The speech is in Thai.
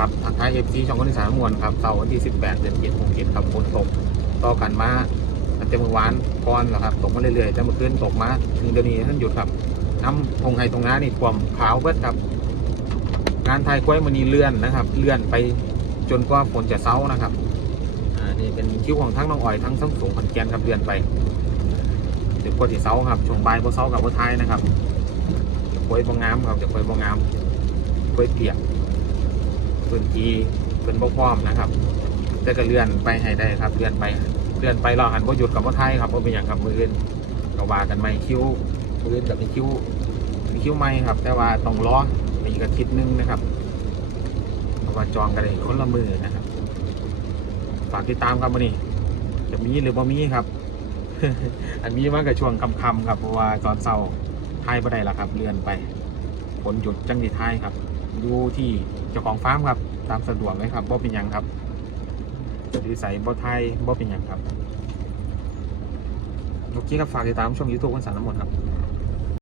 ครับทางท้ายเอฟซีช่องคนที่สามมวลครับเสาร์วันที่18เดือน7 6 7ครับฝนตกต่อกันมาตั้งแต่เมื่อวานก่อนแล้วครับตกมาเรื่อยๆแต่เมื่อคืนตกมาถึงเดี๋ยวนี้ท่านหยุดครับน้ำทงไฮตรงน้านี่ท่วมขาวเบิดครับงานไทยกล้วยมันนีเลื่อนนะครับ เลื่อนไปจนกว่าฝนจะเซานะครับอ่านี่เป็นคิ้วของทั้งน้องอ่อยทั้งทั้งสูงขอนแก่นครับเลื่อนไปเดี๋ยวกว่าที่เซาครับช่วงบ่ายพอเซากับวันท้ายนะครับกล้วยบางงามครับเดี๋ยวกล้วยบางงามกล้วยเปียก พื้นที่เป็นบ่พร้อมนะครับ แต่ก็เลื่อนไปให้ได้ครับ เลื่อนไปเลื่อนไปรอหันบ่หยุดกับบ่ไทยครับบ่เป็นอย่างครับมืออื่นก็ว่ากันไม่คิวมืออื่นกับเป็นคิวเป็นคิวไม่ครับ แต่ว่าต้องรออีกอาทิตย์หนึงนะครับเพราะว่าจองกันเลยคนละมือนะครับ ฝากติดตามครับวันนี้จะมีหรือบ่มีครับ อันนี้มันก็ช่วงคำๆครับเพราะว่าตอนเช้าทายบ่ได้ละครับ เลื่อนไปฝนหยุดจังดีทายครับ ดูที่เจ้าของฟาร์มครับ ตามสะดวกเลยครับบ่เป็นยังครับหรือใส่บ่ไทยบ่เป็นยังครับโอเคครับฝากติดตามช่องยูทูบคนสารน้ำมนต์ครับ